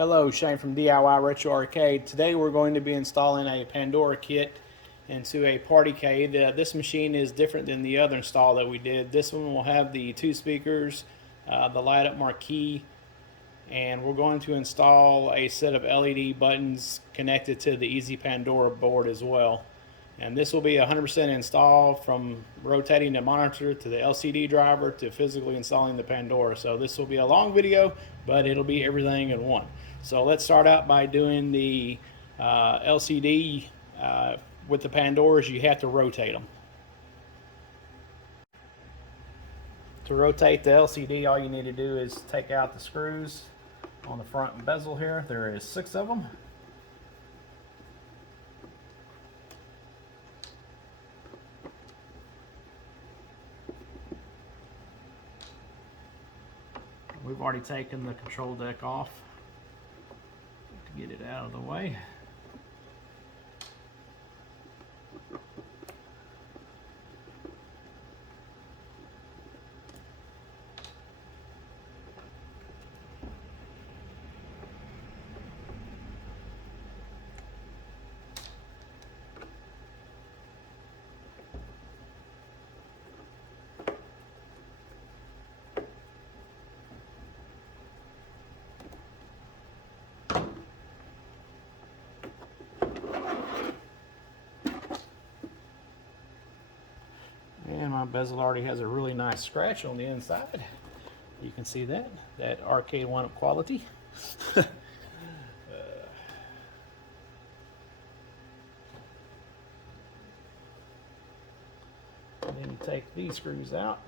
Hello, Shane from DIY Retro Arcade. Today we're going to be installing a Pandora kit into a Partycade. This machine is different than the other install that we did. This one will have the two speakers, the light up marquee, and we're going to install a set of LED buttons connected to the Easy Pandora board as well. And this will be 100% install, from rotating the monitor to the LCD driver to physically installing the Pandora. So this will be a long video, but it'll be everything in one. So let's start out by doing the LCD. With the Pandoras, you have to rotate them. To rotate the LCD, all you need to do is take out the screws on the front bezel here. There is 6 of them. We've already taken the control deck off to get it out of the way. And my bezel already has a really nice scratch on the inside. You can see that Arcade1up quality. And then you take these screws out.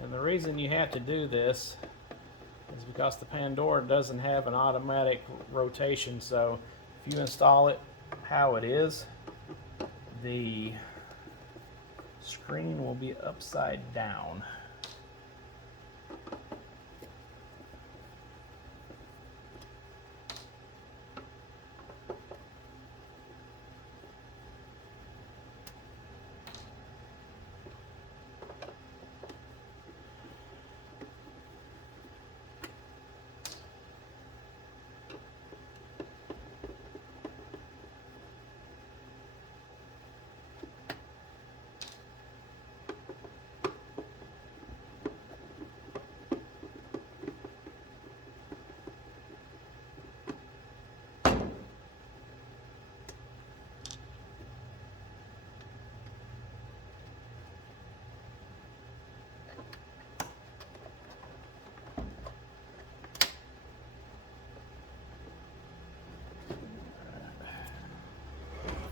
And the reason you have to do this is because the Pandora doesn't have an automatic rotation. So if you install it how it is, the screen will be upside down.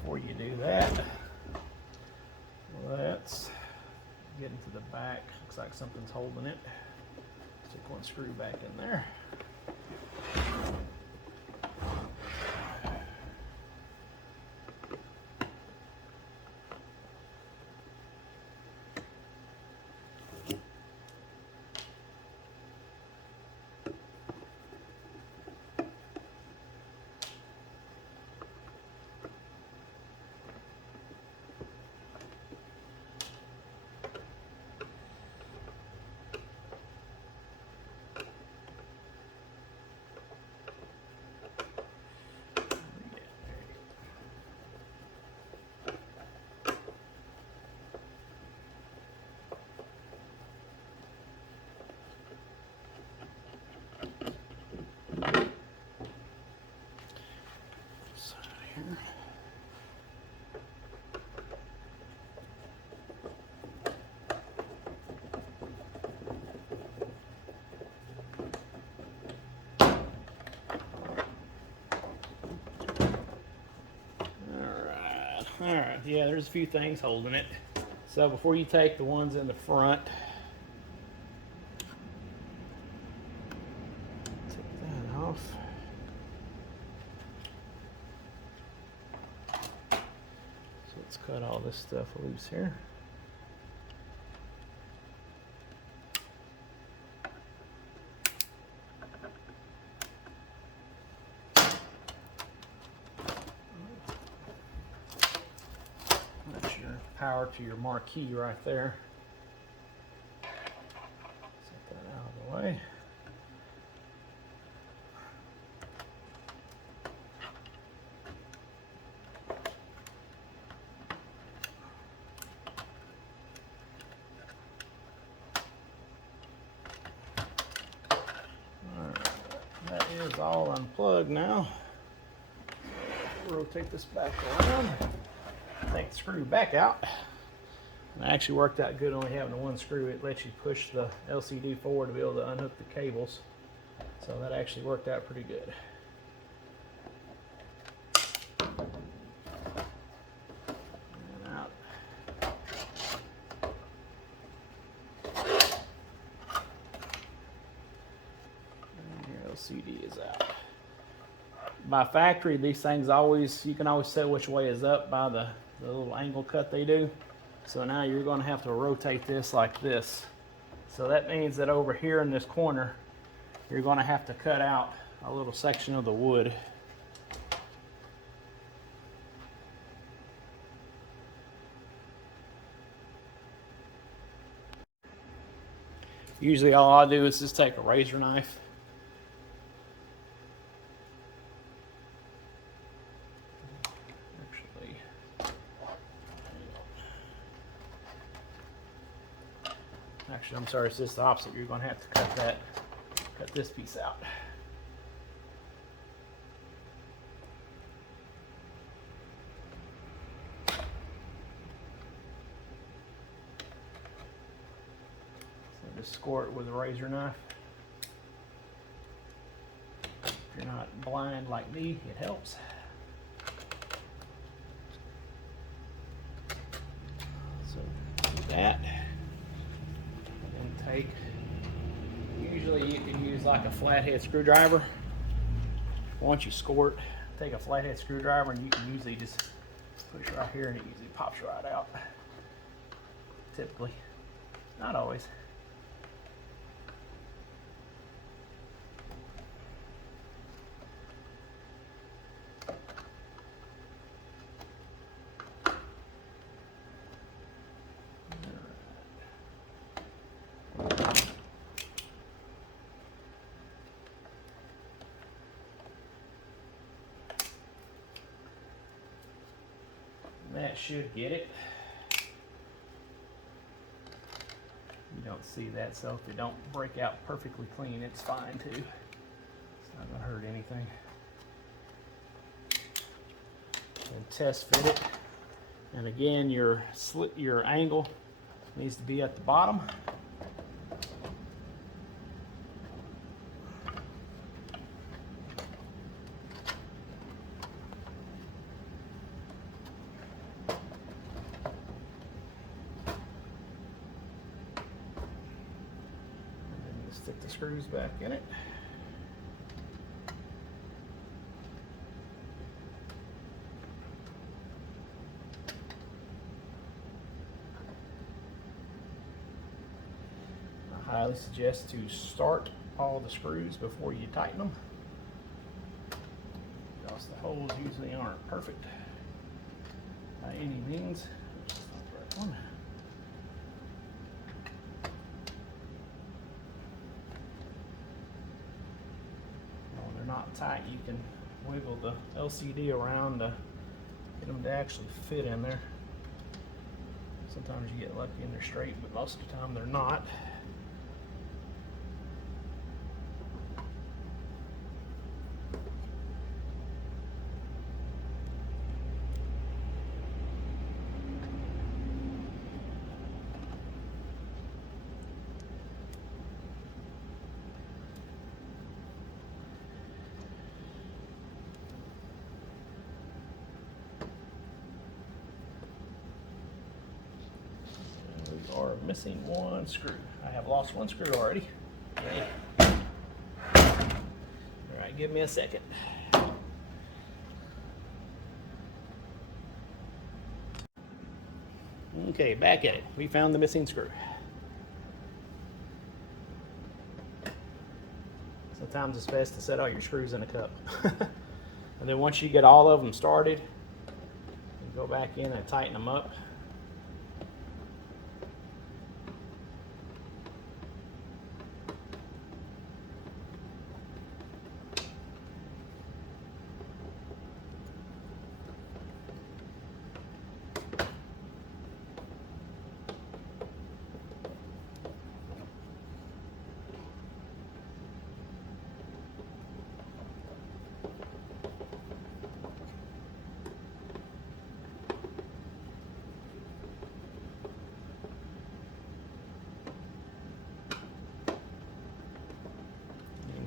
Before you do that, let's get into the back. Looks like something's holding it. Stick one screw back in there. Alright, yeah, there's a few things holding it. So before you take the ones in the front, take that off. So let's cut all this stuff loose here. Not sure. power to your marquee right there. Set that out of the way. That is all unplugged now. Rotate this back around. Take the screw back out. It actually worked out good only having the one screw. It lets you push the LCD forward to be able to unhook the cables. So that actually worked out pretty good. And out. And your LCD is out. By factory, these things you can always tell which way is up by the little angle cut they do. So now you're going to have to rotate this like this. So that means that over here in this corner, you're going to have to cut out a little section of the wood. Usually all I do is just take a razor knife. Actually, I'm sorry, it's just the opposite. You're going to have to cut this piece out. So just score it with a razor knife. If you're not blind like me, it helps. So do that. Usually you can use like a flathead screwdriver. Once you score it, take a flathead screwdriver and you can usually just push right here and it usually pops right out. Typically. Not always. That should get it. You don't see that, so if it don't break out perfectly clean, it's fine too. It's not going to hurt anything. And test fit it. And again, your angle needs to be at the bottom. Stick the screws back in it. I highly suggest to start all the screws before you tighten them, because the holes usually aren't perfect by any means. That's not the right one. Not tight, you can wiggle the LCD around to get them to actually fit in there. Sometimes you get lucky and they're straight, but most of the time they're not. Are missing one screw. I have lost one screw already. Okay. Alright, give me a second. Okay, back at it. We found the missing screw. Sometimes it's best to set all your screws in a cup. And then once you get all of them started, you go back in and tighten them up.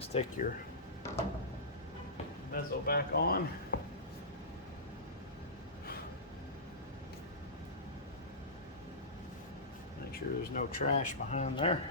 stick your bezel back on. Make sure there's no trash behind there.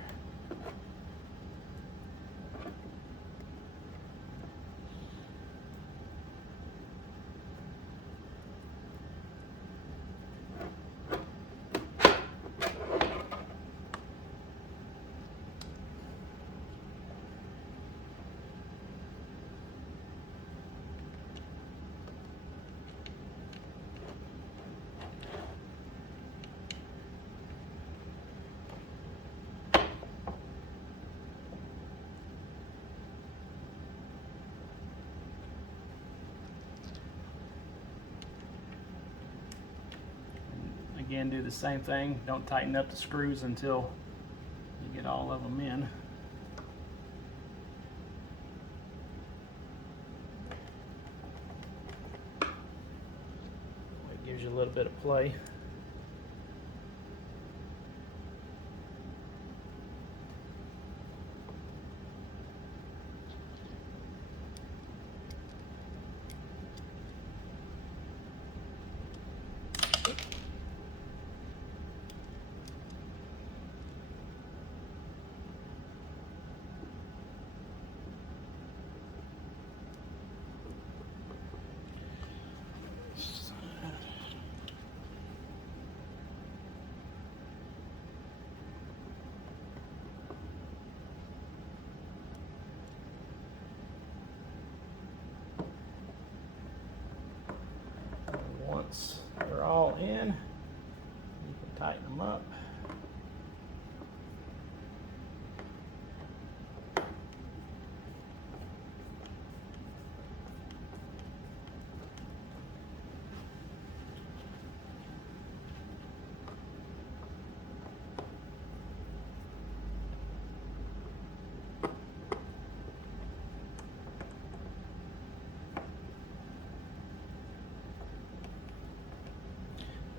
Again, do the same thing. Don't tighten up the screws until you get all of them in. It gives you a little bit of play. Once they're all in, you can tighten them up.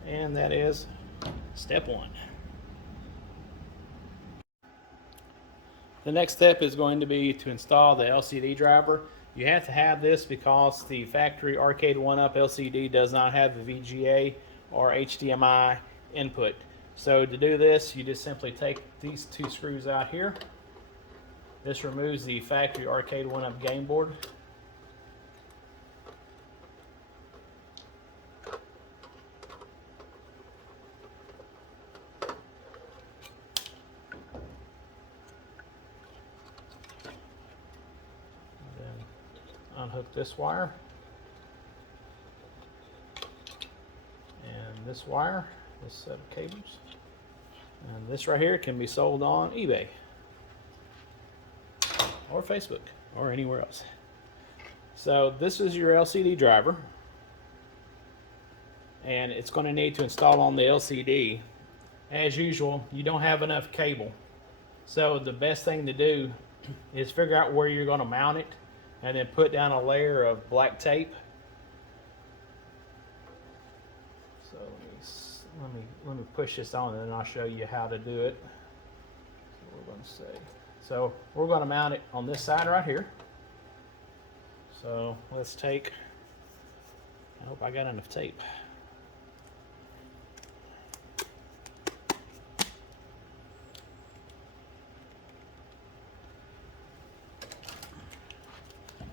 And that is step one. The next step is going to be to install the LCD driver. You have to have this because the factory Arcade1up LCD does not have the VGA or HDMI input. So to do this, you just simply take these two screws out here. This removes the factory Arcade1up game board. Unhook this wire and this wire, this set of cables, and this right here can be sold on eBay or Facebook or anywhere else. So this is your LCD driver, and it's going to need to install on the LCD. As usual, you don't have enough cable, so the best thing to do is figure out where you're going to mount it and then put down a layer of black tape. So let me push this on, and then I'll show you how to do it. So we're going to say, so we're going to mount it on this side right here. So let's take, I hope I got enough tape.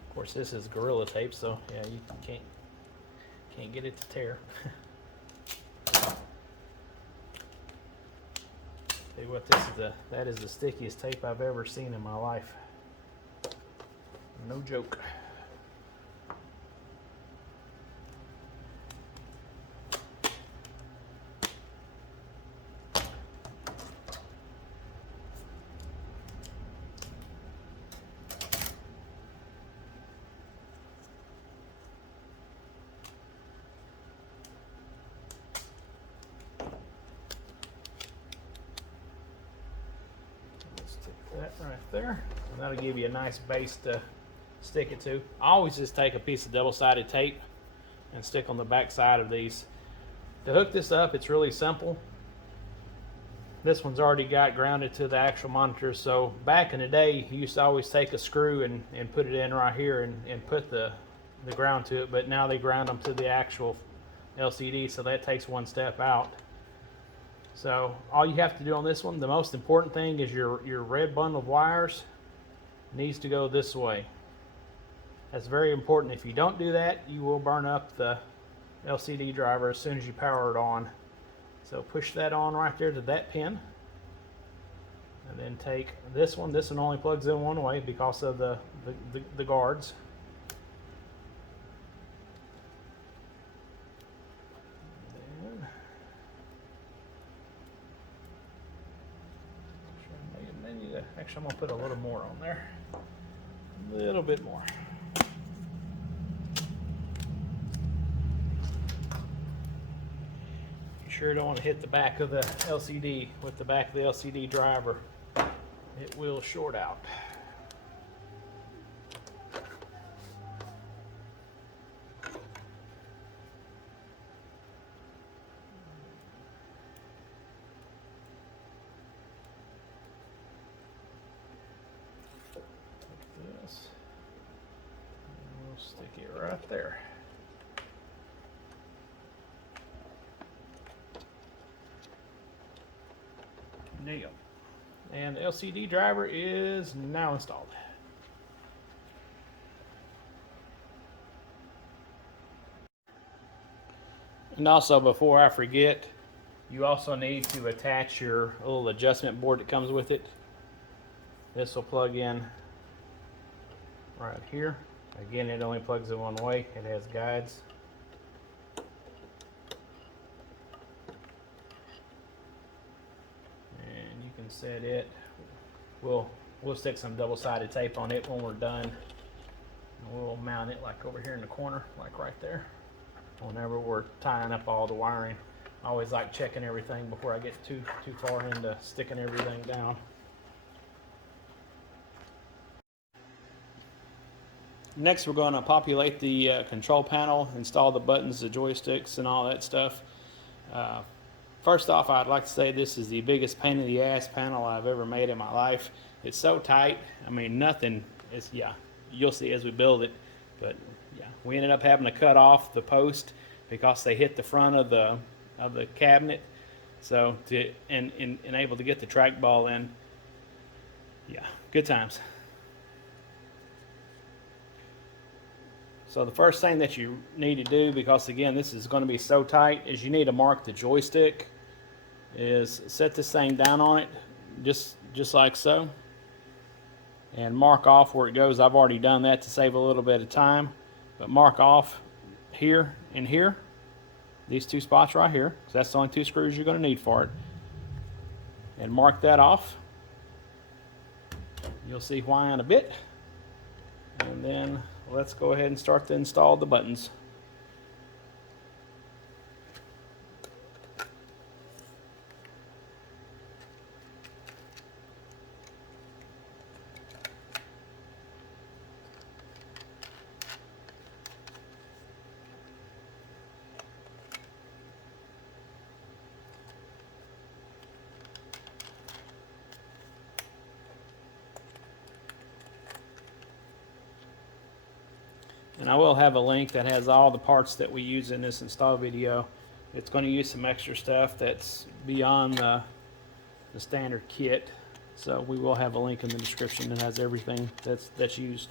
Of course, this is Gorilla Tape, so yeah, you can't get it to tear. Tell you what, that is the stickiest tape I've ever seen in my life. No joke. That right there, and that'll give you a nice base to stick it to. I always just take a piece of double-sided tape and stick on the back side of these. To hook this up, it's really simple. this one's already got grounded to the actual monitor. So back in the day, you used to always take a screw and put it in right here and put the ground to it, but now they ground them to the actual LCD, so that takes one step out. So all you have to do on this one, the most important thing is your red bundle of wires needs to go this way. That's very important. If you don't do that, you will burn up the LCD driver as soon as you power it on. So push that on right there to that pin, and then take this one. This one only plugs in one way because of the guards. Actually, I'm going to put a little more on there. A little bit more. You sure don't want to hit the back of the LCD with the back of the LCD driver. It will short out. Stick it right there. Nail. And the LCD driver is now installed. And also, before I forget, you also need to attach your little adjustment board that comes with it. This will plug in right here. Again, it only plugs in one way. It has guides. And you can set it. We'll stick some double-sided tape on it when we're done. And we'll mount it like over here in the corner, like right there. Whenever we're tying up all the wiring, I always like checking everything before I get too far into sticking everything down. Next, we're going to populate the control panel, install the buttons, the joysticks, and all that stuff. First off, I'd like to say this is the biggest pain in the ass panel I've ever made in my life. It's so tight. I mean, nothing is, yeah, you'll see as we build it. But yeah, we ended up having to cut off the post because they hit the front of the cabinet. So and able to get the trackball in. Yeah, good times. So the first thing that you need to do, because again this is going to be so tight, is you need to mark the joystick. Is set this thing down on it, just like so, and mark off where it goes. I've already done that to save a little bit of time, but mark off here and here, these two spots right here, because that's the only two screws you're going to need for it, and mark that off. You'll see why in a bit. And then let's go ahead and start to install the buttons. And I will have a link that has all the parts that we use in this install video. It's going to use some extra stuff that's beyond the standard kit. So we will have a link in the description that has everything that's used.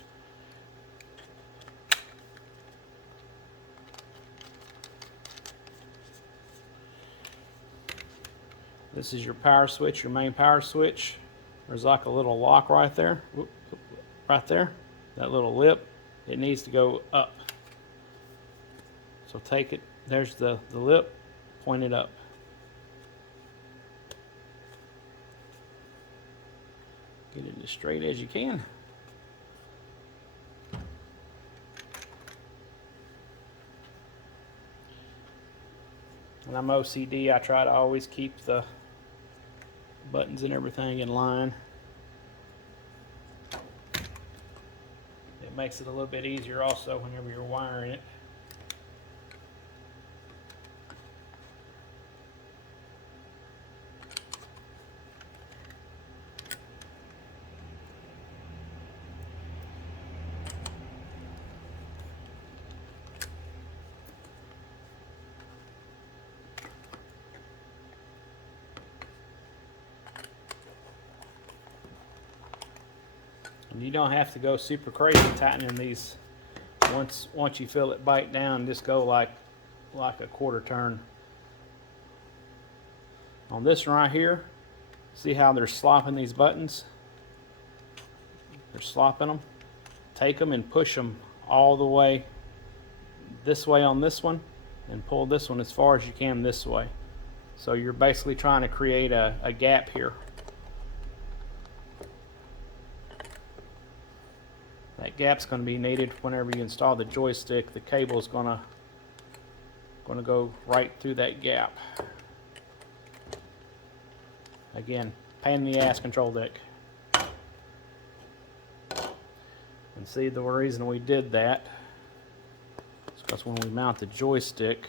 This is your power switch, your main power switch. There's like a little lock right there. Right there. That little lip. It needs to go up. So take it, there's the lip, point it up. Get it as straight as you can. And I'm OCD, I try to always keep the buttons and everything in line. It makes it a little bit easier also whenever you're wiring it. And you don't have to go super crazy tightening these. Once you feel it bite down, just go like a quarter turn. On this one right here, see how they're slopping these buttons? They're slopping them. Take them and push them all the way this way on this one, and pull this one as far as you can this way. So you're basically trying to create a gap here. That gap's going to be needed whenever you install the joystick. The cable is going to go right through that gap. Again, pain in the ass control deck. And see, the reason we did that is because when we mount the joystick,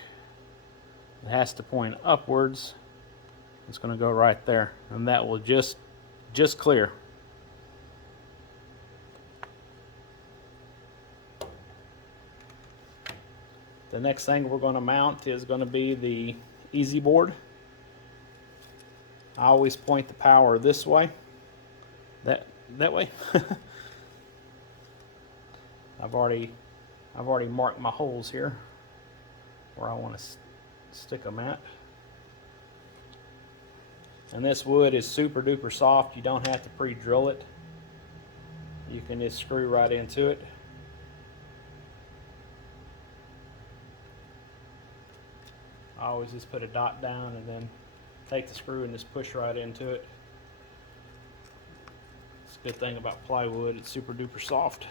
it has to point upwards. It's going to go right there, and that will just clear. The next thing we're going to mount is going to be the easy board. I always point the power this way, that way. I've already marked my holes here where I want to stick them at. And this wood is super duper soft. You don't have to pre-drill it. You can just screw right into it. I always just put a dot down and then take the screw and just push right into it. It's a good thing about plywood, it's super duper soft.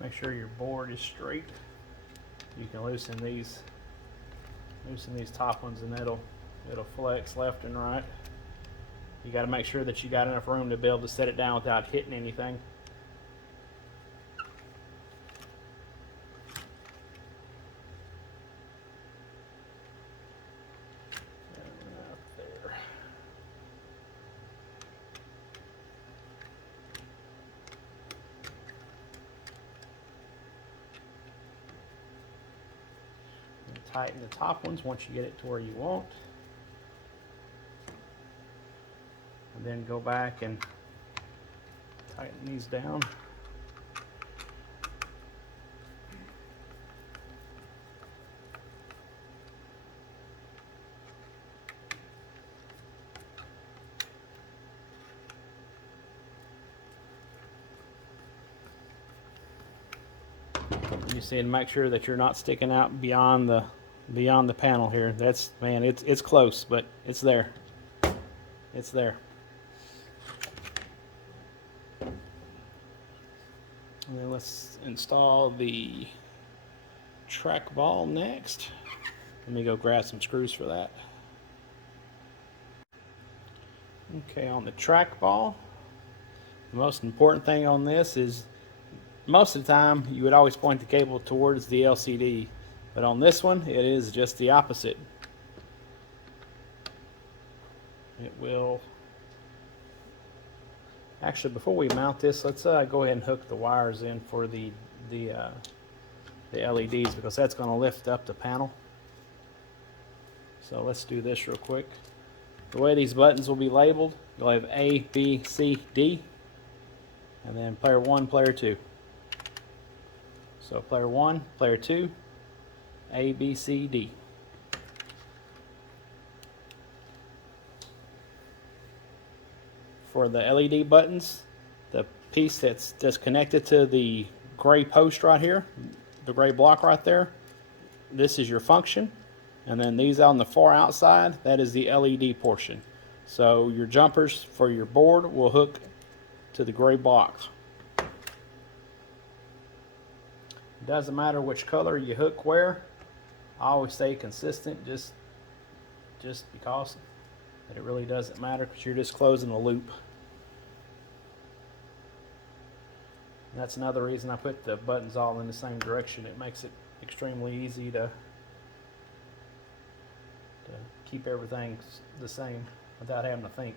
Make sure your board is straight. You can loosen these top ones, and it'll flex left and right. You got to make sure that you got enough room to be able to set it down without hitting anything. Tighten the top ones once you get it to where you want, and then go back and tighten these down. You see, and make sure that you're not sticking out beyond the panel here. That's, man, it's close, but it's there. It's there. And then let's install the trackball next. Let me go grab some screws for that. Okay, on the trackball, the most important thing on this is, most of the time you would always point the cable towards the LCD, but on this one it is just the opposite. It will actually, before we mount this, let's go ahead and hook the wires in for the LEDs, because that's going to lift up the panel. So let's do this real quick. The way these buttons will be labeled, you'll have A, B, C, D, and then player 1, player 2. So player 1, player 2, A, B, C, D. for the LED buttons, the piece that's connected to the gray post right here, the gray block right there, this is your function. And then these on the far outside, that is the LED portion. So your jumpers for your board will hook to the gray block. It doesn't matter which color you hook where. I always stay consistent just because. But it really doesn't matter because you're just closing a loop. And that's another reason I put the buttons all in the same direction. It makes it extremely easy to keep everything the same without having to think.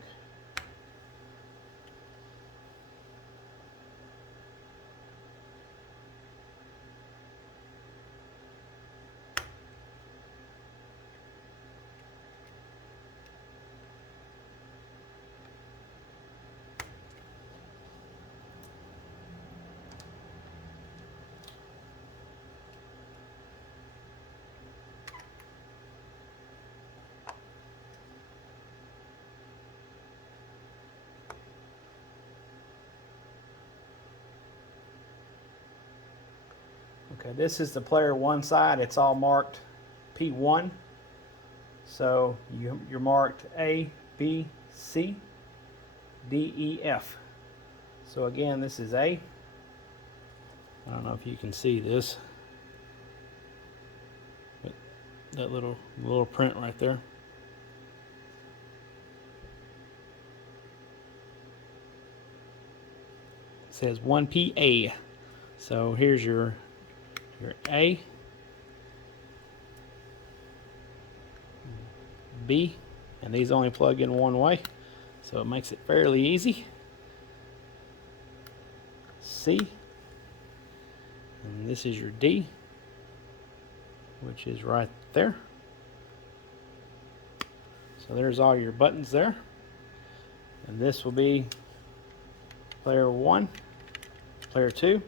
Okay, this is the player 1 side. It's all marked P1. So you're marked A, B, C, D, E, F. So again, this is A. I don't know if you can see this, but that little print right there. It says 1PA. So here's your A, B, and these only plug in one way, so it makes it fairly easy. C, and this is your D, which is right there. So there's all your buttons there, and this will be player 1, player 2.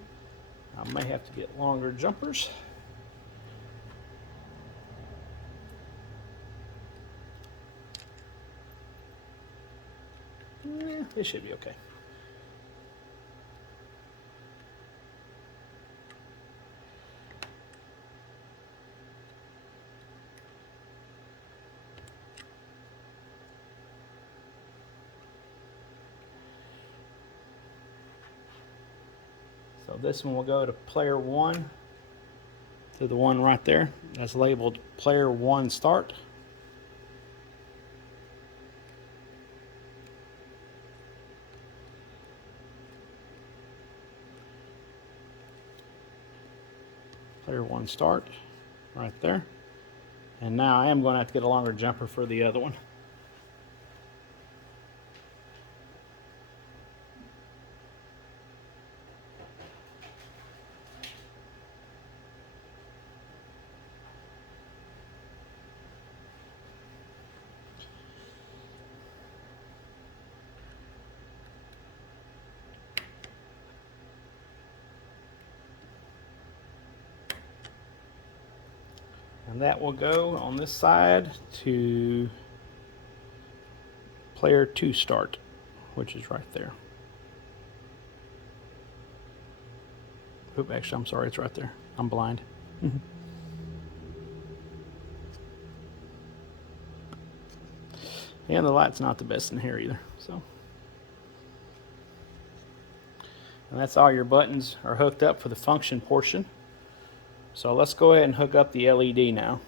I may have to get longer jumpers. Yeah, it should be okay. So this one will go to player 1, to the one right there. That's labeled player 1 start. Player 1 start, right there. And now I am going to have to get a longer jumper for the other one. And that will go on this side to player 2 start, which is right there. Oop, actually, I'm sorry, it's right there. I'm blind. And the light's not the best in here either. So, and that's all your buttons are hooked up for the function portion. So let's go ahead and hook up the LED now.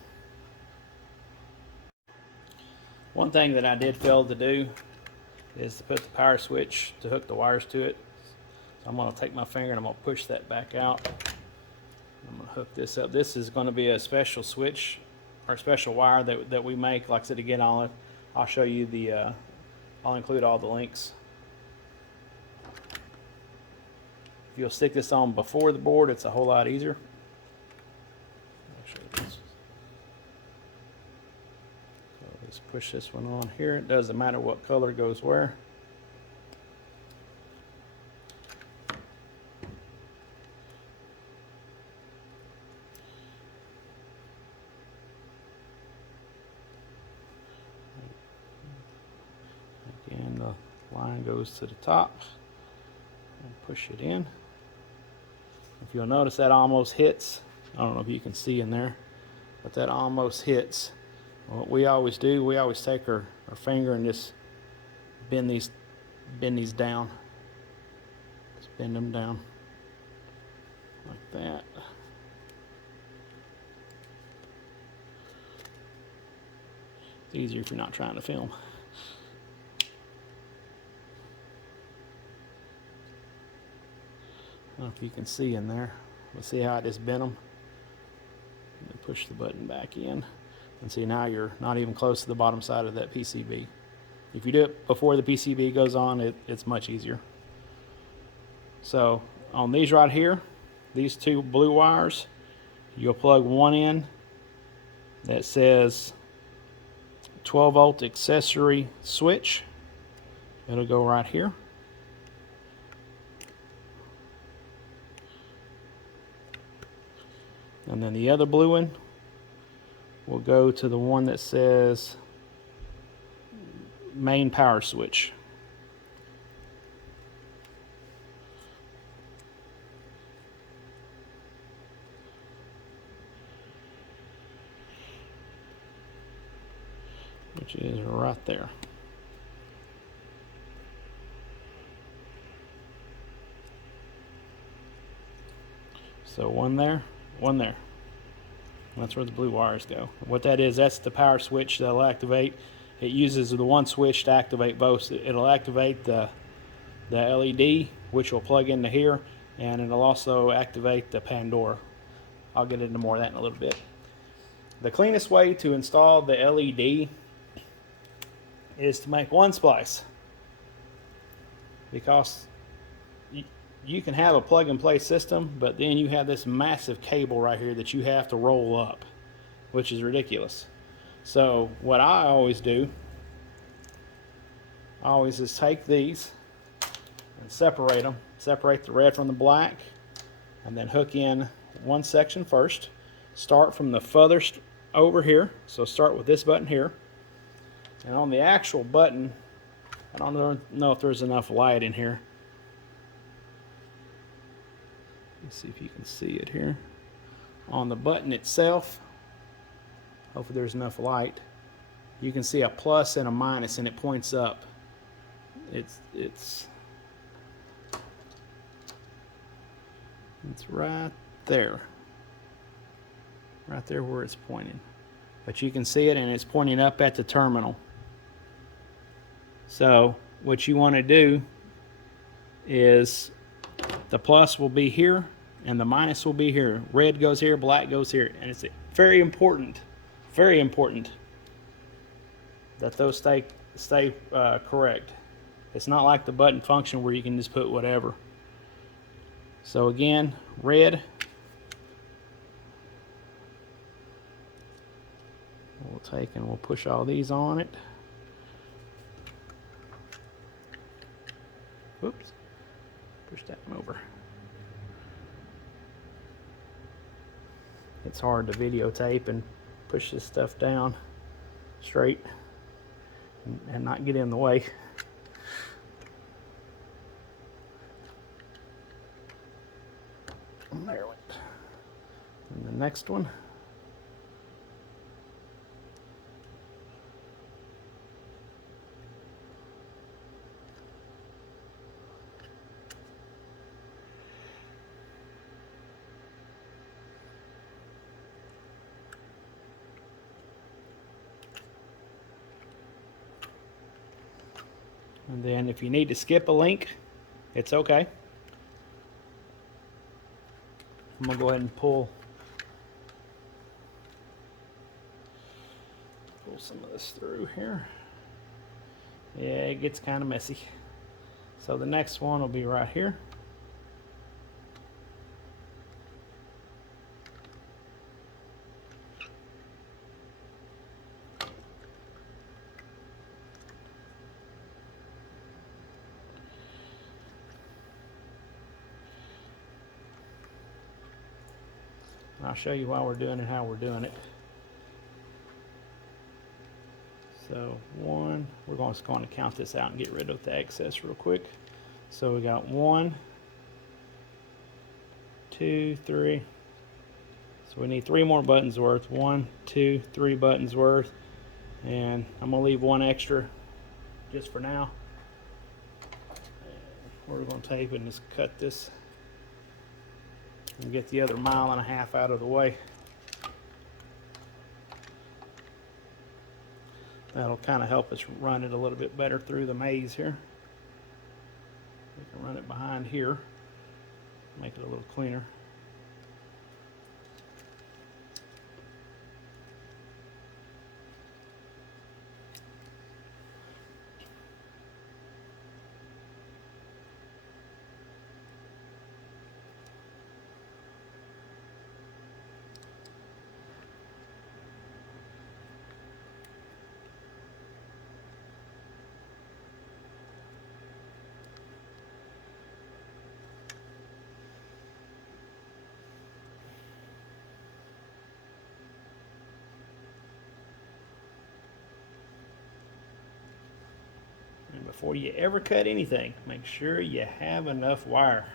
One thing that I did fail to do is to put the power switch to hook the wires to it. So I'm going to take my finger and I'm going to push that back out. I'm going to hook this up. This is going to be a special switch or special wire that we make. Like I said, again, I'll show you the, I'll include all the links. If you'll stick this on before the board, it's a whole lot easier. Let's push this one on here. It doesn't matter what color goes where. Again, the line line goes to the top and push it in. If you'll notice, that almost hits. I don't know if you can see in there, but that almost hits. What we always do, we always take our finger and just bend these down. Just bend them down like that. It's easier if you're not trying to film. I don't know if you can see in there. Let's see how I just bent them. And push the button back in. And see, now you're not even close to the bottom side of that PCB. If you do it before the PCB goes on, it's much easier. So on these right here, these two blue wires, you'll plug one in that says 12 volt accessory switch. It'll go right here. And then the other blue one will go to the one that says main power switch. Which is right there. So one there, one there. That's where the blue wires go. What that is, that's the power switch that'll activate. It uses the one switch to activate both. It'll activate the LED, which will plug into here, and it'll also activate the Pandora. I'll get into more of that in a little bit. The cleanest way to install the LED is to make one splice, because you can have a plug and play system, but then you have this massive cable right here that you have to roll up, which is ridiculous. So what I always do, is take these and separate them, separate the red from the black, and then hook in one section first. Start from the furthest over here, so start with this button here. And on the actual button, I don't know if there's enough light in here. Let's see if you can see it here. On the button itself, hopefully there's enough light, you can see a plus and a minus, and it points up. It's right there. Right there where it's pointing. But you can see it, and it's pointing up at the terminal. So what you want to do is the plus will be here and the minus will be here. Red goes here, black goes here. And it's very important that those stay correct. It's not like the button function where you can just put whatever. So again, red. We'll take and we'll push all these on it. Whoops. Push that one over. It's hard to videotape and push this stuff down straight and not get in the way. And there it went. And the next one. And then if you need to skip a link, it's okay. I'm going to go ahead and pull some of this through here. Yeah, it gets kind of messy. So the next one will be right here. I'll show you why we're doing it, how we're doing it. So So one, we're just going to count this out and get rid of the excess real quick. So we got 1, 2, 3. So we need 3 more buttons worth. 1, 2, 3 buttons worth. And I'm going to leave 1 extra just for now. And we're going to tape and just cut this and get the other 1.5 miles out of the way. That'll kind of help us run it a little bit better through the maze here. We can run it behind here, make it a little cleaner. And before you ever cut anything, make sure you have enough wire.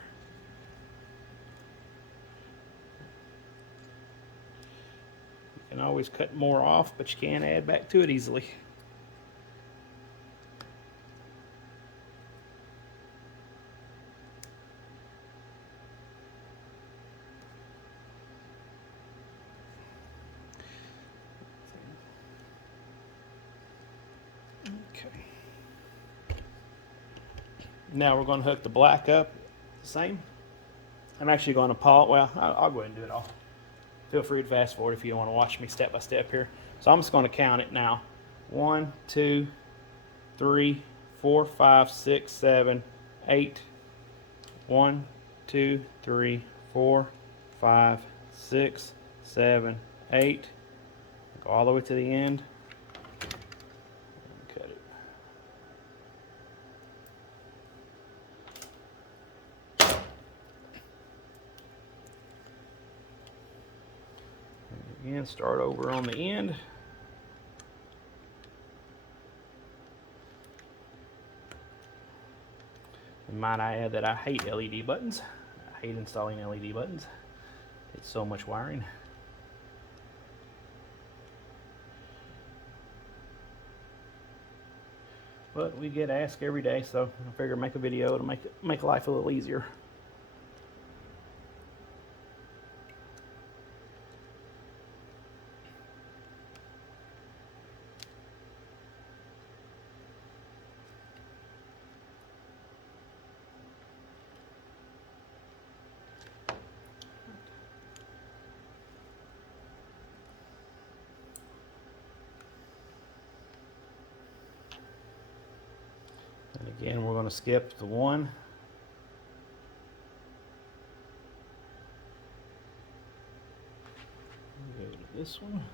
You can always cut more off, but you can't add back to it easily. Okay. Now we're going to hook the black up the same. I'm actually going to pause. Well, I'll go ahead and do it all. Feel free to fast forward if you want to watch me step by step here. So I'm just going to count it now. 1, 2, 3, 4, 5, 6, 7, 8. 1, 2, 3, 4, 5, 6, 7, 8. Go all the way to the end. And cut it. And again, start over on the end. And might I add that I hate LED buttons. I hate installing LED buttons. It's so much wiring. But we get asked every day, so I figure make a video to make life a little easier. And again, we're going to skip the 1. Go to this one.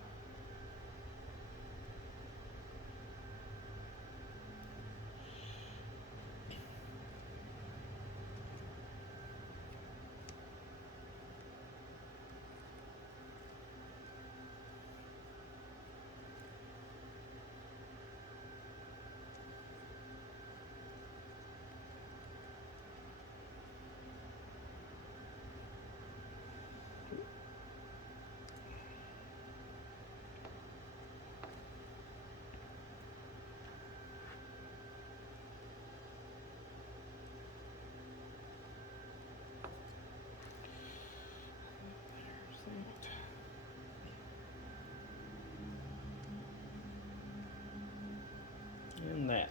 And that.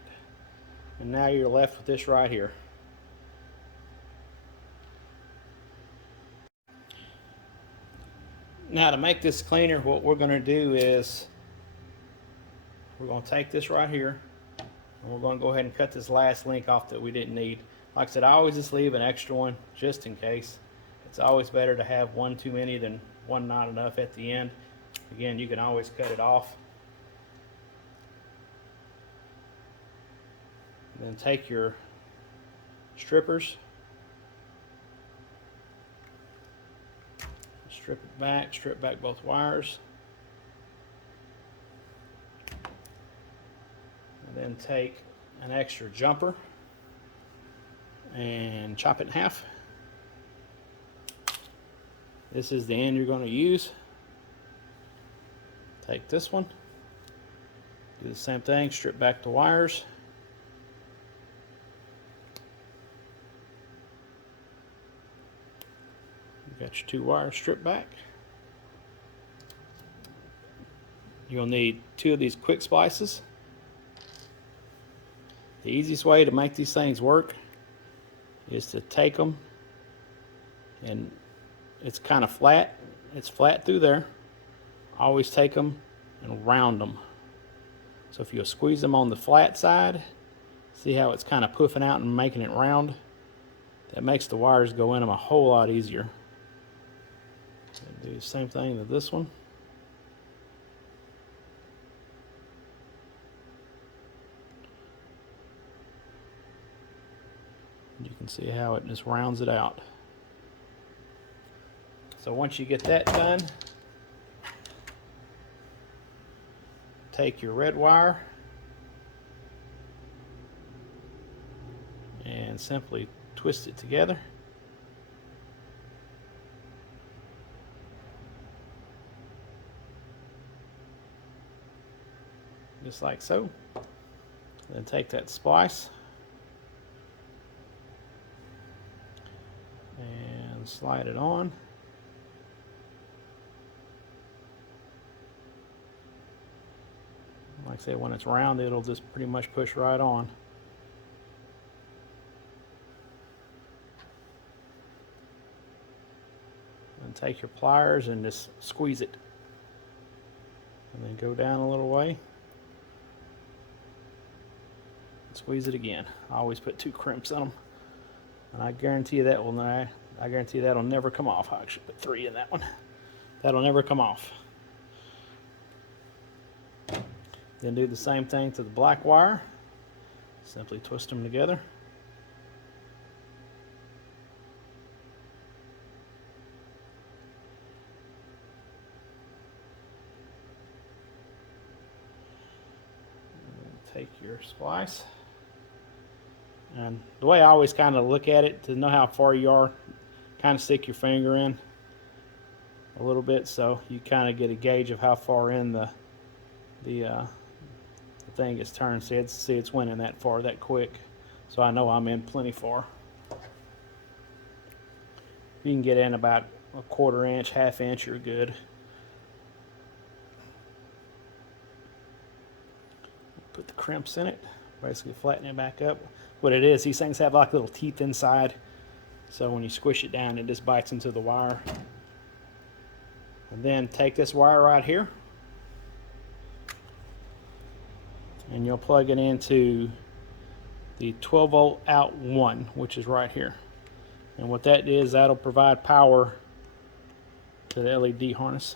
And now you're left with this right here. Now to make this cleaner, what we're going to do is we're going to take this right here and we're going to go ahead and cut this last link off that we didn't need. Like I said, I always just leave an extra one just in case. It's always better to have one too many than one not enough at the end. Again, you can always cut it off. And then take your strippers, strip back both wires. then take an extra jumper and chop it in half. This is the end you're going to use. Take this one, do the same thing, strip back the wires. You've got your 2 wires stripped back. You'll need 2 of these quick splices. The easiest way to make these things work is to take them, and it's kind of flat. It's flat through there. Always take them and round them. So if you'll squeeze them on the flat side, see how it's kind of puffing out and making it round? That makes the wires go in them a whole lot easier. Do the same thing to this one. You can see how it just rounds it out. So once you get that done, take your red wire and simply twist it together. Just like so. Then take that splice and slide it on. Like I say, when it's round, it'll just pretty much push right on. And take your pliers and just squeeze it. And then go down a little way. Squeeze it again. I always put 2 crimps in them, and I guarantee you that will not. I guarantee you that'll never come off. I actually put 3 in that one. That'll never come off. Then do the same thing to the black wire. Simply twist them together. Take your splice. And the way I always kind of look at it, to know how far you are, kind of stick your finger in a little bit, so you kind of get a gauge of how far in the thing is turned. See, it's went in that far that quick, so I know I'm in plenty far. You can get in about a 1/4 inch, 1/2 inch, you're good. Put the crimps in it, basically flatten it back up. What it is, these things have like little teeth inside, so when you squish it down, it just bites into the wire. And then take this wire right here, and you'll plug it into the 12 volt out 1, which is right here. And what that is, that'll provide power to the LED harness.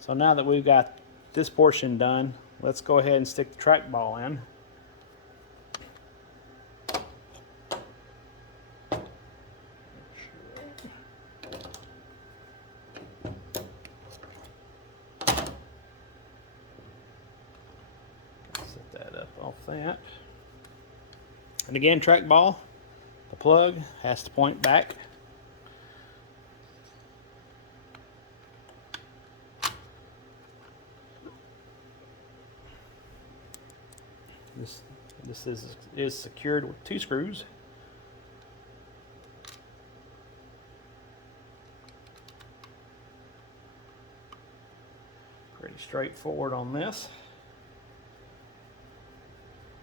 So now that we've got this portion done, let's go ahead and stick the trackball in. Set that up off that. And again, trackball, the plug has to point back. This is secured with 2 screws. Pretty straightforward on this.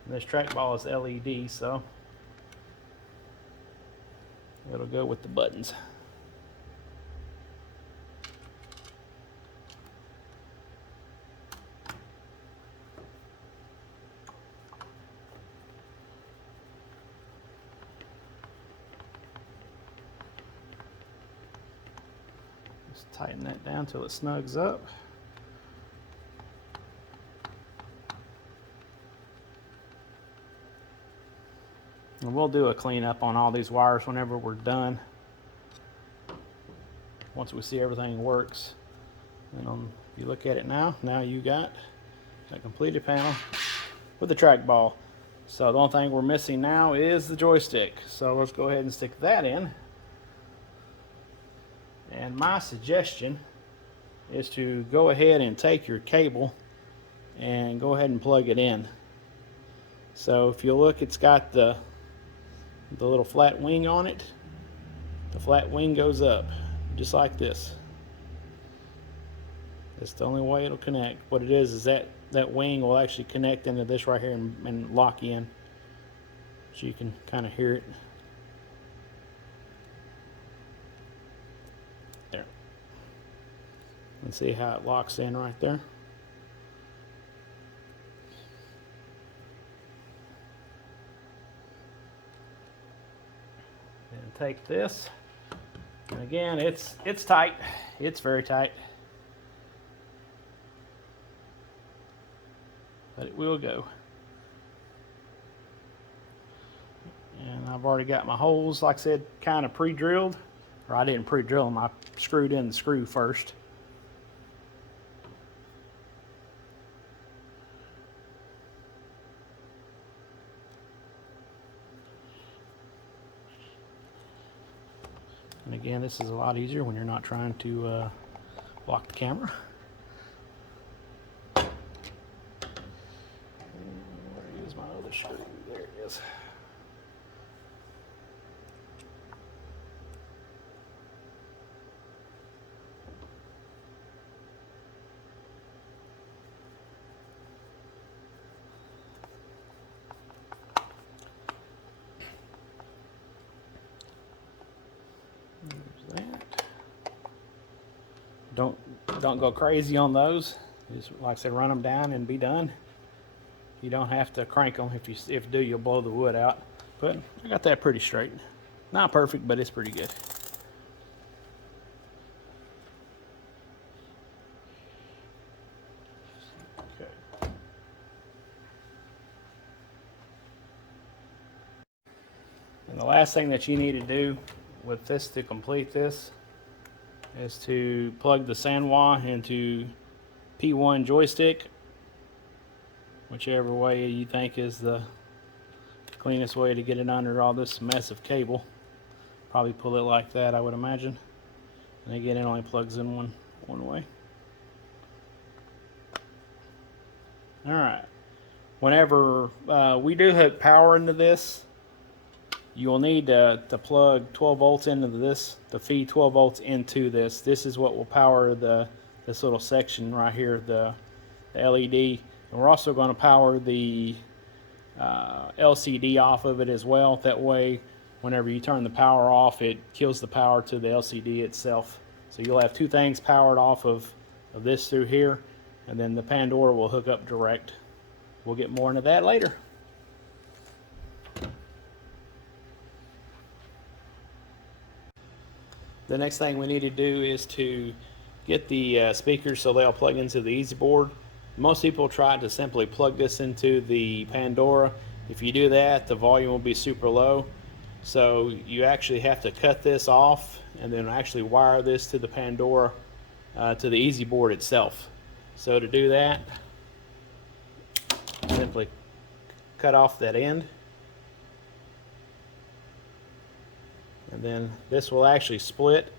And this trackball is LED, so it'll go with the buttons. Just tighten that down till it snugs up. And we'll do a cleanup on all these wires whenever we're done. Once we see everything works. And you look at it now you got a completed panel with the trackball. So the only thing we're missing now is the joystick. So let's go ahead and stick that in. And my suggestion is to go ahead and take your cable and go ahead and plug it in. So if you look, it's got the little flat wing on it. The flat wing goes up just like this. That's the only way it'll connect. What it is that wing will actually connect into this right here and lock in. So you can kind of hear it. There. And see how it locks in right there. And take this. And again, it's tight. It's very tight. But it will go. And I've already got my holes, like I said, kind of pre-drilled. Or I didn't pre-drill them, I screwed in the screw first. And again, this is a lot easier when you're not trying to block the camera. Where is my other screw? There it is. There's that. Don't go crazy on those. Just, like I said, run them down and be done. You don't have to crank them. If you do, you'll blow the wood out. But I got that pretty straight. Not perfect, but it's pretty good. Okay. And the last thing that you need to do with this to complete this is to plug the Sanwa into P1 joystick, whichever way you think is the cleanest way to get it under all this mess of cable. Probably pull it like that, I would imagine. And again, it only plugs in one way. Alright, whenever we do hook power into this, you will need to plug 12 volts into this, to feed 12 volts into this. This is what will power this little section right here, the LED. And we're also going to power the LCD off of it as well. That way, whenever you turn the power off, it kills the power to the LCD itself. So you'll have two things powered off of this through here, and then the Pandora will hook up direct. We'll get more into that later. The next thing we need to do is to get the speakers so they'll plug into the easy board. Most people try to simply plug this into the Pandora. If you do that, the volume will be super low. So you actually have to cut this off and then actually wire this to the Pandora, to the easy board itself. So to do that, simply cut off that end. And then this will actually split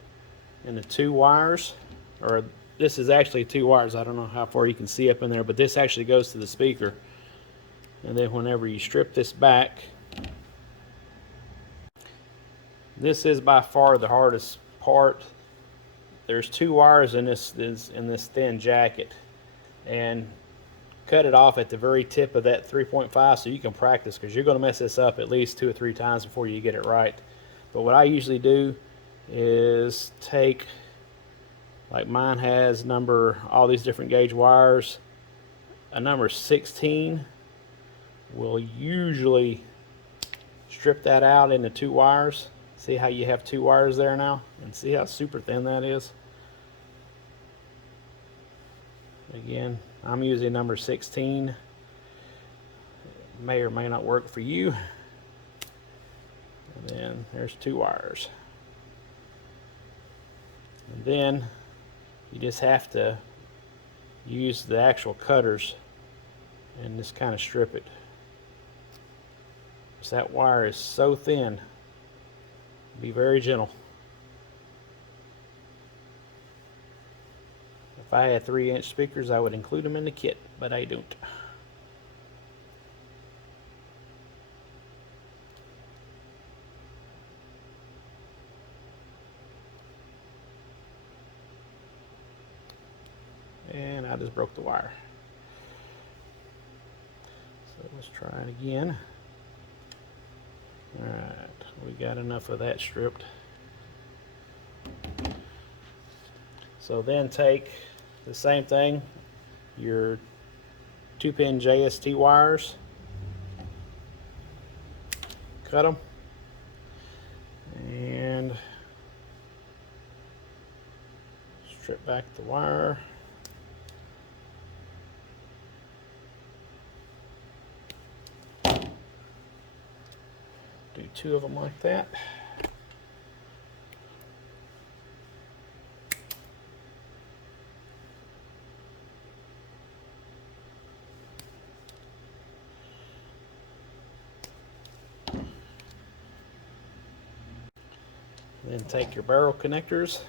into two wires, or this is actually two wires. I don't know how far you can see up in there, but this actually goes to the speaker. And then whenever you strip this back, this is by far the hardest part. There's two wires in this thin jacket, and cut it off at the very tip of that 3.5 so you can practice, because you're going to mess this up at least 2 or 3 times before you get it right. But what I usually do is take, like mine has all these different gauge wires, a number 16 will usually strip that out into 2 wires. See how you have 2 wires there now? And see how super thin that is? Again, I'm using number 16. It may or may not work for you. And then there's 2 wires. And then you just have to use the actual cutters and just kind of strip it. So that wire is so thin. Be very gentle. If I had 3-inch speakers, I would include them in the kit, but I don't. And I just broke the wire. So let's try it again. Alright, we got enough of that stripped. So then take the same thing, your 2-pin JST wires, cut them, and strip back the wire. Do 2 of them like that. Then take your barrel connectors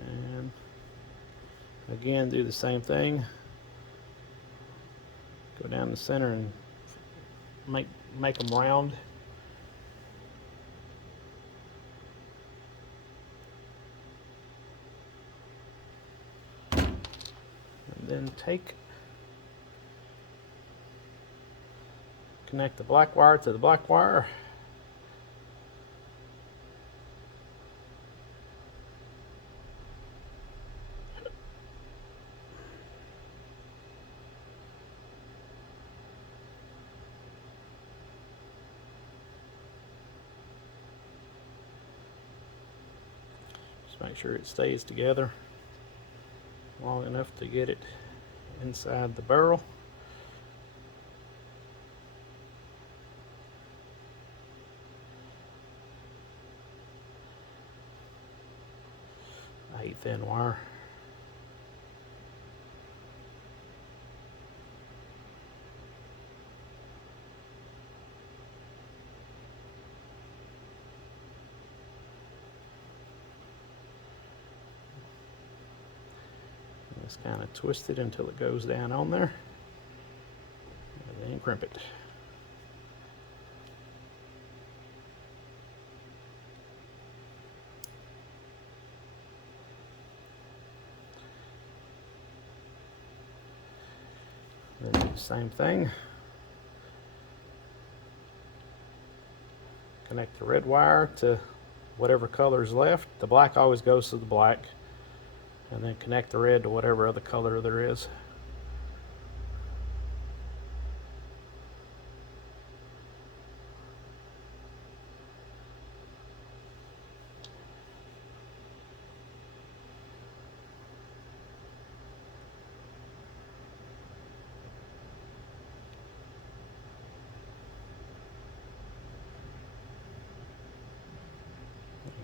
and again do the same thing. Go down the center and make them round. And then connect the black wire to the black wire. Just make sure it stays together long enough to get it inside the barrel. I hate thin wire. Just kind of twist it until it goes down on there, and then crimp it. Then do the same thing. Connect the red wire to whatever color is left. The black always goes to the black. And then connect the red to whatever other color there is.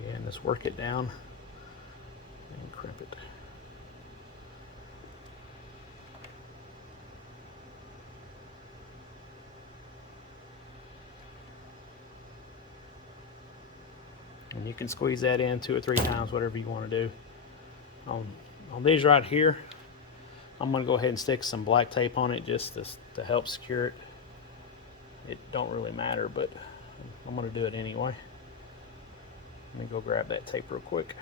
Again, just work it down and crimp it. And you can squeeze that in 2 or 3 times, whatever you want to do. On these right here, I'm going to go ahead and stick some black tape on it just to help secure it. It don't really matter, but I'm going to do it anyway. Let me go grab that tape real quick.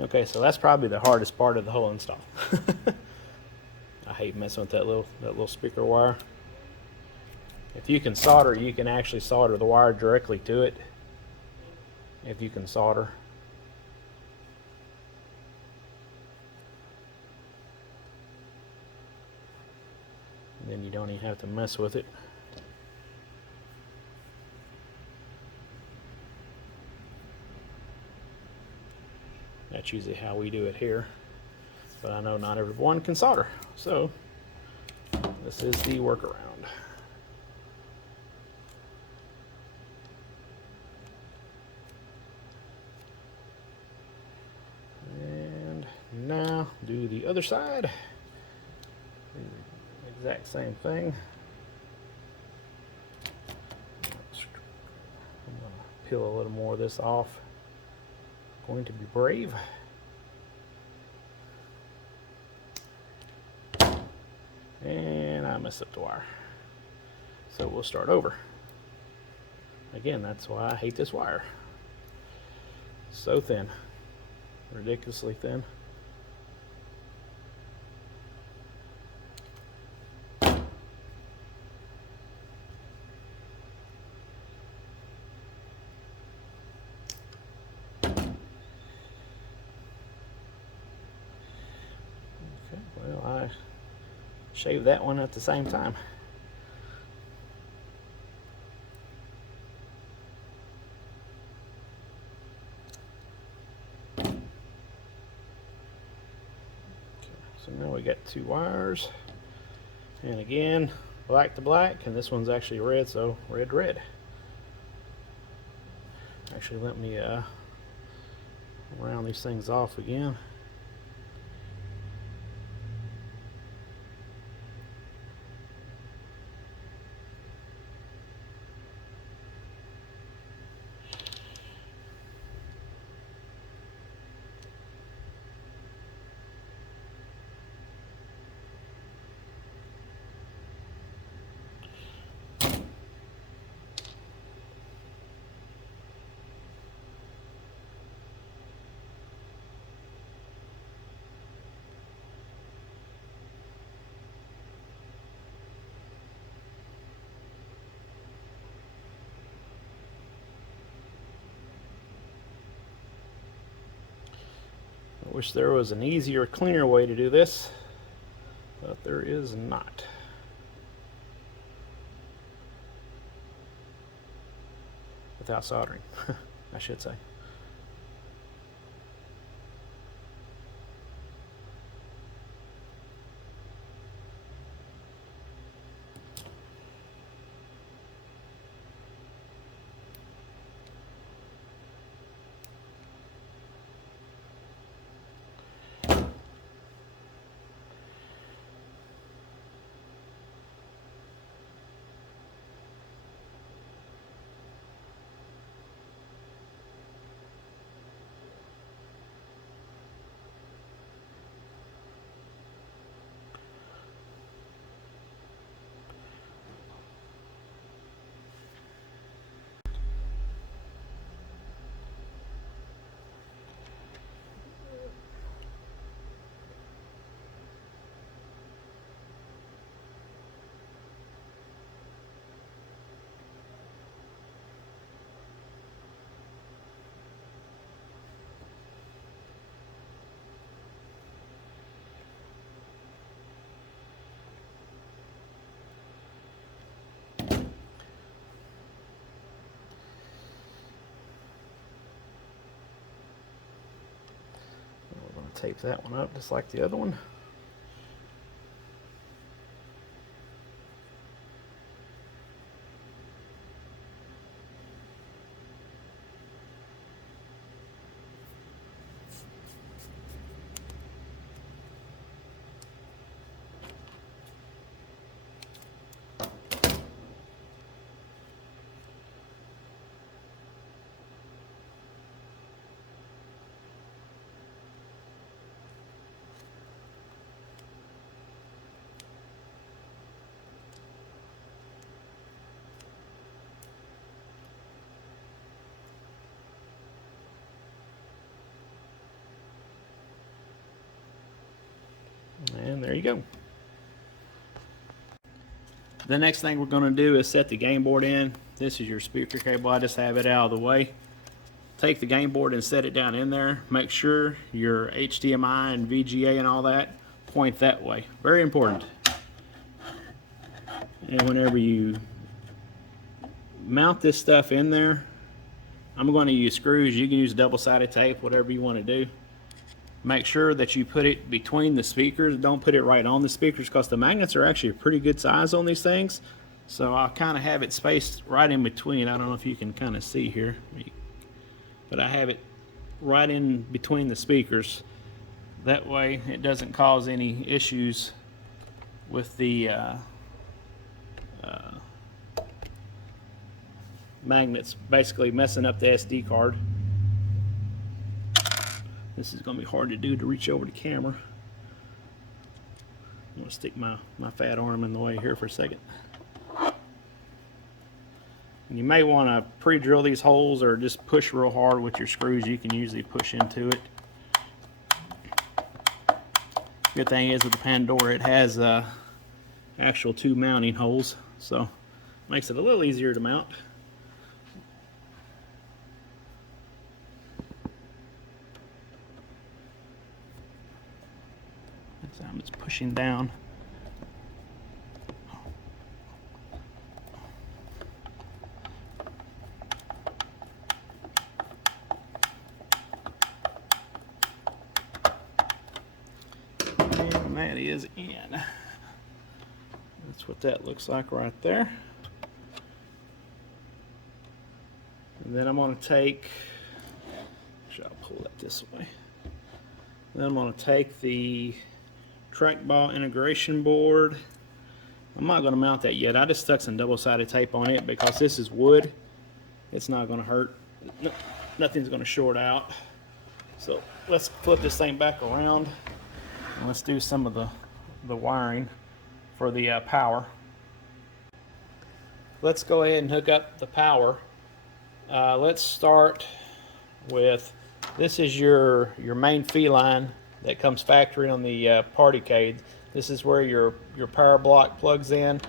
Okay, so that's probably the hardest part of the whole install. I hate messing with that little speaker wire. If you can solder, you can actually solder the wire directly to it. If you can solder. And then you don't even have to mess with it. That's usually how we do it here. But I know not everyone can solder. So this is the workaround. now do the other side. Do the exact same thing. I'm going to peel a little more of this off. Going to be brave. And I messed up the wire. So we'll start over. Again, that's why I hate this wire. So thin. Ridiculously thin. Well, I shaved that one at the same time. Okay, so now we got two wires, and again, black to black, and this one's actually red, so red to red. Actually, let me round these things off again. I wish there was an easier, cleaner way to do this, but there is not. Without soldering, I should say. Tape that one up just like the other one. And there you go. The next thing we're going to do is set the game board in. This is your speaker cable. I just have it out of the way. Take the game board and set it down in there. Make sure your HDMI and VGA and all that point that way. Very important. And whenever you mount this stuff in there, I'm going to use screws. You can use double-sided tape, whatever you want to do. Make sure that you put it between the speakers. Don't put it right on the speakers because the magnets are actually a pretty good size on these things. So I'll kind of have it spaced right in between. I don't know if you can kind of see here, but I have it right in between the speakers. That way it doesn't cause any issues with the magnets basically messing up the SD card. This is going to be hard to do to reach over the camera. I'm going to stick my fat arm in the way here for a second. And you may want to pre-drill these holes or just push real hard with your screws. You can usually push into it. Good thing is with the Pandora, it has actual 2 mounting holes, so makes it a little easier to mount. So I'm just pushing down. And that is in. That's what that looks like right there. And then I'm going to take, I'll pull that this way. Then I'm going to take the Trackball integration board. I'm not going to mount that yet. I just stuck some double-sided tape on it because this is wood. It's not going to hurt. No, nothing's going to short out. So let's flip this thing back around and let's do some of the wiring for the power. Let's go ahead and hook up the power. Let's start with, this is your main fee line that comes factory on the Partycade. This is where your power block plugs in,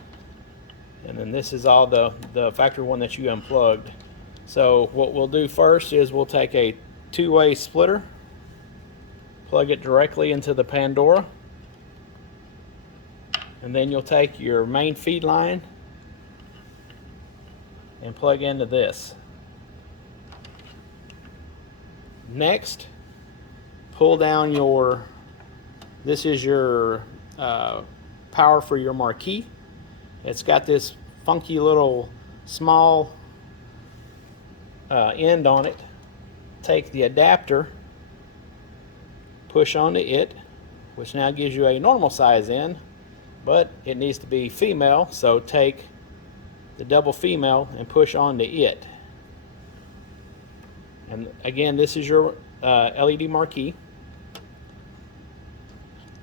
and then this is all the factory one that you unplugged. So what we'll do first is we'll take a 2-way splitter, plug it directly into the Pandora, and then you'll take your main feed line and plug into this. Next, pull down your, this is your power for your marquee. It's got this funky little small end on it. Take the adapter, push onto it, which now gives you a normal size end, but it needs to be female, so take the double female and push onto it. And again, this is your LED marquee.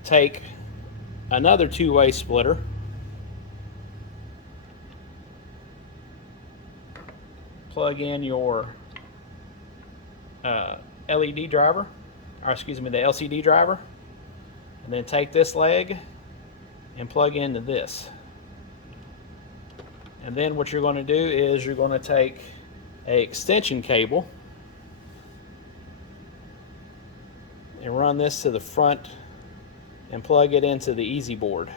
Take another 2-way splitter, plug in your LED driver, or excuse me, the LCD driver, and then take this leg and plug into this. And then what you're going to do is you're going to take an extension cable and run this to the front and plug it into the easy board.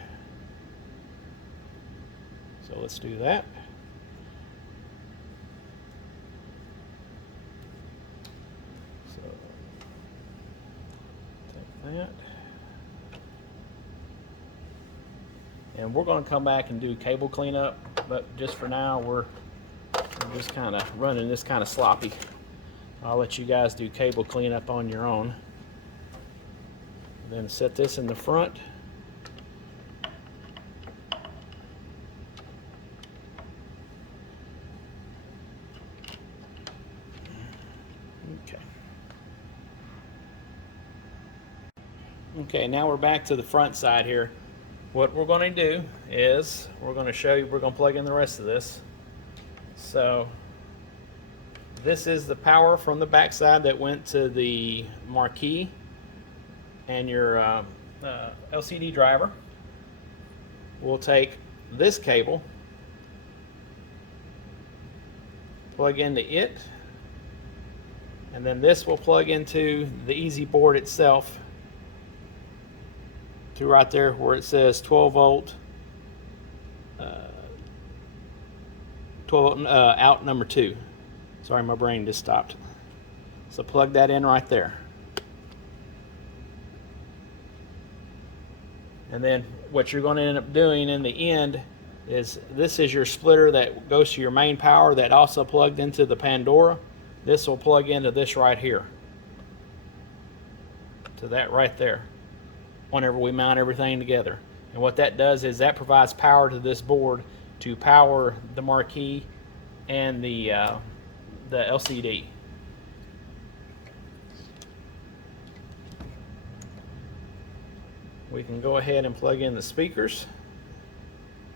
So let's do that. So take that. And we're going to come back and do cable cleanup, but just for now we're just kind of running this kind of sloppy. I'll let you guys do cable cleanup on your own. Then set this in the front. Okay, now we're back to the front side here. What we're going to do is we're going to show you, we're going to plug in the rest of this. So this is the power from the back side that went to the marquee and your LCD driver. We'll take this cable, plug into it, and then this will plug into the easy board itself to right there where it says 12 volt 12 volt out number 2. Sorry, my brain just stopped. So plug that in right there. And then what you're going to end up doing in the end is, this is your splitter that goes to your main power that also plugged into the Pandora. This will plug into this right here. to that right there whenever we mount everything together. And what that does is that provides power to this board to power the marquee and the LCD. We can go ahead and plug in the speakers.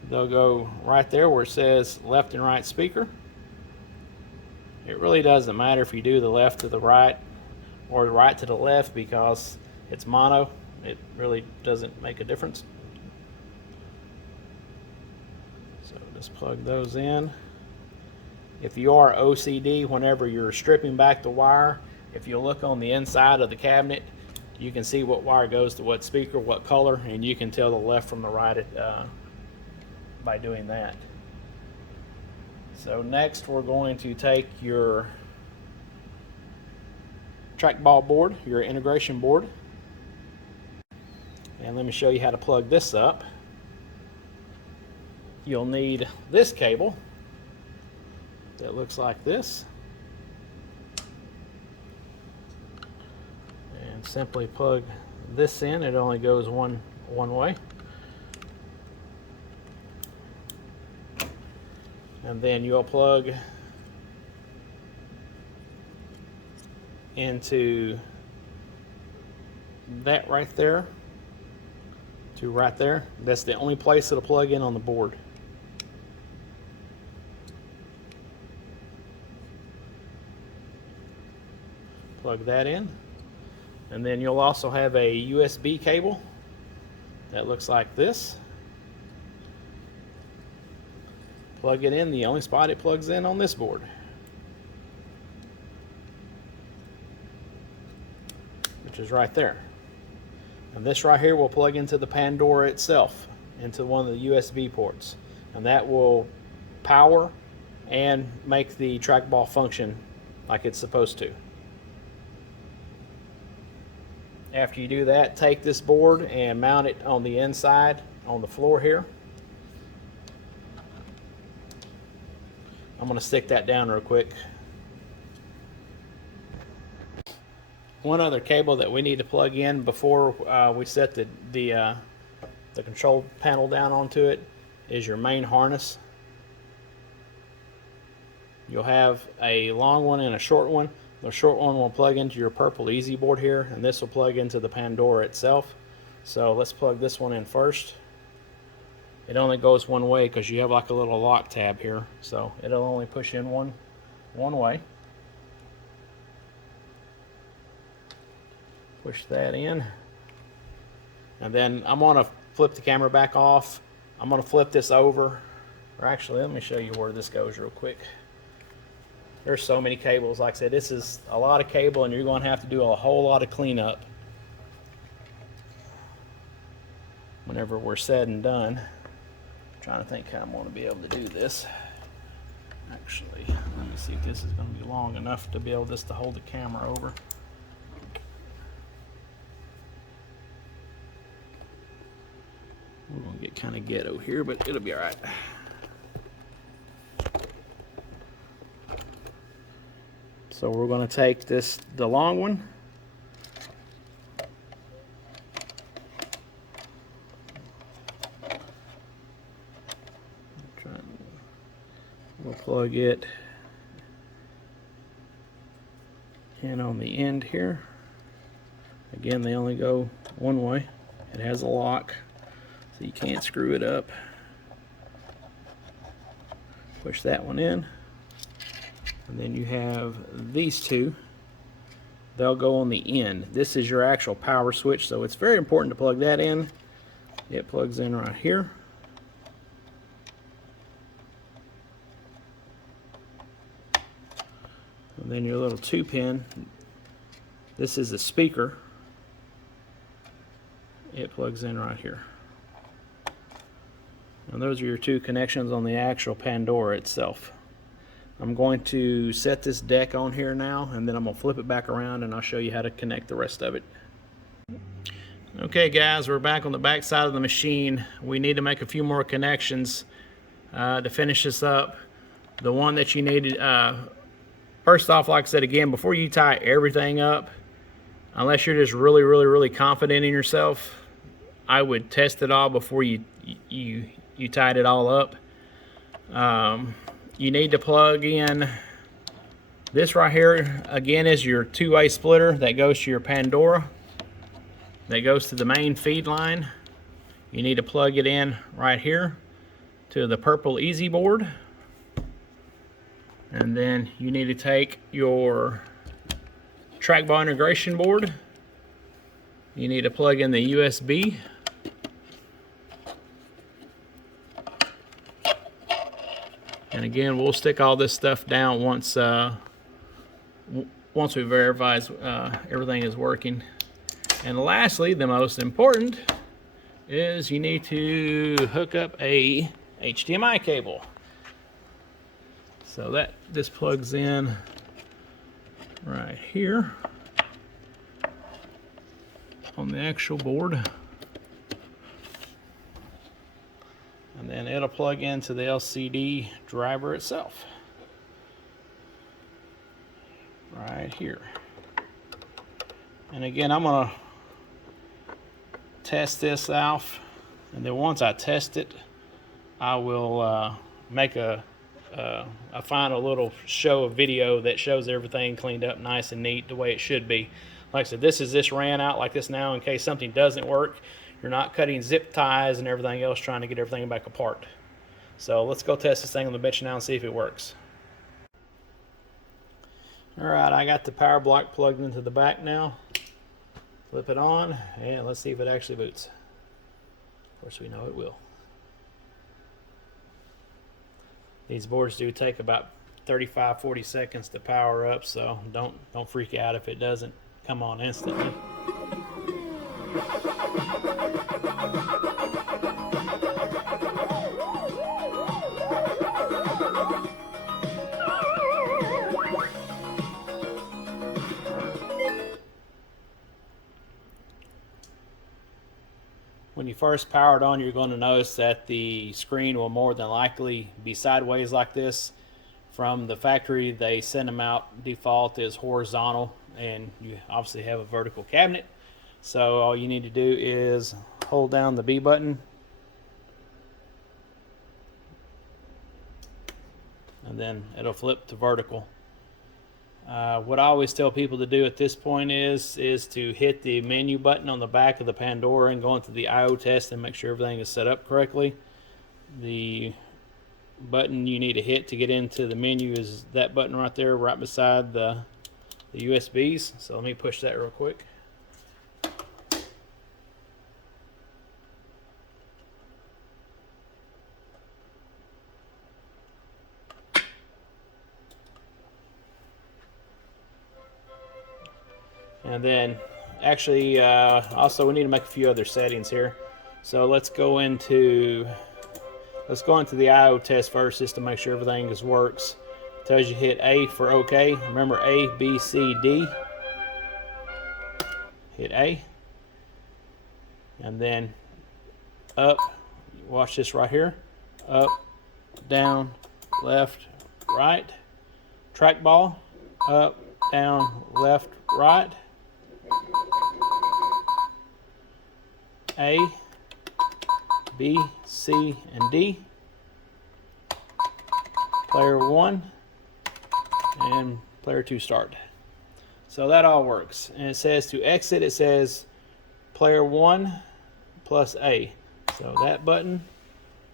They'll go right there where it says left and right speaker. It really doesn't matter if you do the left to the right or the right to the left because it's mono. It really doesn't make a difference. So just plug those in. If you are OCD, whenever you're stripping back the wire, if you look on the inside of the cabinet, you can see what wire goes to what speaker, what color, and you can tell the left from the right by doing that. So next we're going to take your trackball board, your integration board, and let me show you how to plug this up. You'll need this cable that looks like this, and simply plug this in. It only goes one way, and then you'll plug into that right there to right there. That's the only place it'll plug in on the board. Plug that in, and then you'll also have a USB cable that looks like this. Plug it in the only spot it plugs in on this board, which is right there. And this right here will plug into the Pandora itself, into one of the USB ports, and that will power and make the trackball function like it's supposed to. After you do that, take this board and mount it on the inside on the floor here. I'm going to stick that down real quick. One other cable that we need to plug in before we set the control panel down onto it is your main harness. You'll have a long one and a short one. The short one will plug into your purple easy board here, and this will plug into the Pandora itself. So let's plug this one in first. It only goes one way because you have like a little lock tab here, so it'll only push in one way. Push that in, and then I'm going to flip the camera back off. I'm going to flip this over, or actually let me show you where this goes real quick. There's so many cables. Like I said, this is a lot of cable, and you're going to have to do a whole lot of cleanup whenever we're said and done. I'm trying to think how I'm going to be able to do this. Actually, let me see if this is going to be long enough to be able just to hold the camera over. We're going to get kind of ghetto here, but it'll be all right. So we're going to take the long one, we'll plug it in on the end here. Again, they only go one way. It has a lock, so you can't screw it up. Push that one in. And then you have these two. They'll go on the end. This is your actual power switch, so it's very important to plug that in. It plugs in right here. And then your little 2-pin. This is the speaker. It plugs in right here. And those are your two connections on the actual Pandora itself. I'm going to set this deck on here now, and then I'm going to flip it back around and I'll show you how to connect the rest of it. Okay guys, we're back on the back side of the machine. We need to make a few more connections to finish this up. The one that you needed, first off, like I said again, before you tie everything up, unless you're just really confident in yourself, I would test it all before you tied it all up. You need to plug in this right here. Again, is your two-way splitter that goes to your Pandora, that goes to the main feed line. You need to plug it in right here to the purple easy board. And then you need to take your trackball integration board. You need to plug in the USB. And again, we'll stick all this stuff down once we verify everything is working. And lastly, the most important is you need to hook up a HDMI cable. So this plugs in right here on the actual board. And then it'll plug into the LCD driver itself. Right here. And again, I'm gonna test this out, and then once I test it, I will make a final little video that shows everything cleaned up nice and neat the way it should be. Like I said, this ran out like this now in case something doesn't work. You're not cutting zip ties and everything else trying to get everything back apart. So let's go test this thing on the bench now and see if it works. Alright, I got the power block plugged into the back now. Flip it on and let's see if it actually boots. Of course we know it will. These boards do take about 35-40 seconds to power up, so don't freak out if it doesn't come on instantly. When you first power it on, you're going to notice that the screen will more than likely be sideways like this. From the factory, they send them out default is horizontal, and you obviously have a vertical cabinet. So all you need to do is hold down the B button and then it'll flip to vertical. What I always tell people to do at this point is to hit the menu button on the back of the Pandora and go into the I/O test and make sure everything is set up correctly. The button you need to hit to get into the menu is that button right there, right beside the USBs. So let me push that real quick. And then actually also we need to make a few other settings here. So let's go into the I/O test first just to make sure everything works. It tells you hit A for OK. Remember A, B, C, D. Hit A. And then up. Watch this right here. Up, down, left, right. Trackball. Up, down, left, right. A, B, C, and D. Player 1 and player 2 start. So that all works. And it says to exit, it says player 1 plus A. So that button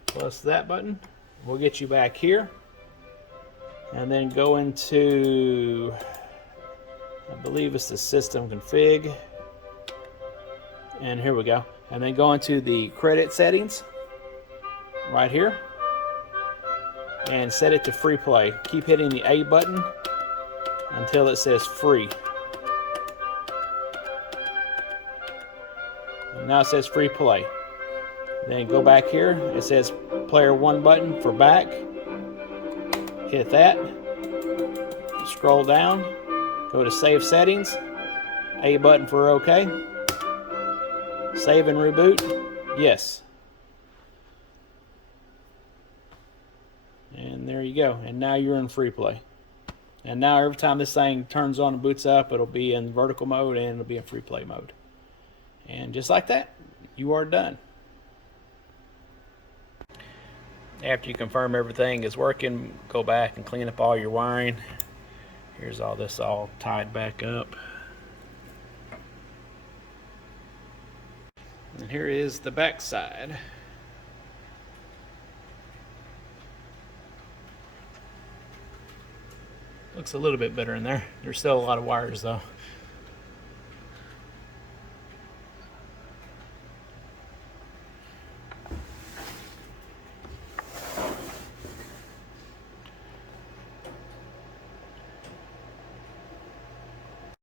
plus that button will get you back here. And then go into, I believe it's the system config. And here we go. And then go into the credit settings right here and set it to free play. Keep hitting the A button until it says free. And now it says free play. Then go back here. It says player 1 button for back. Hit that. Scroll down. Go to save settings. A button for OK. Save and reboot. Yes. And there you go. And now you're in free play. And now every time this thing turns on and boots up, it'll be in vertical mode and it'll be in free play mode. And just like that, you are done. After you confirm everything is working, go back and clean up all your wiring. Here's all this all tied back up. And here is the back side. Looks a little bit better in there. There's still a lot of wires though.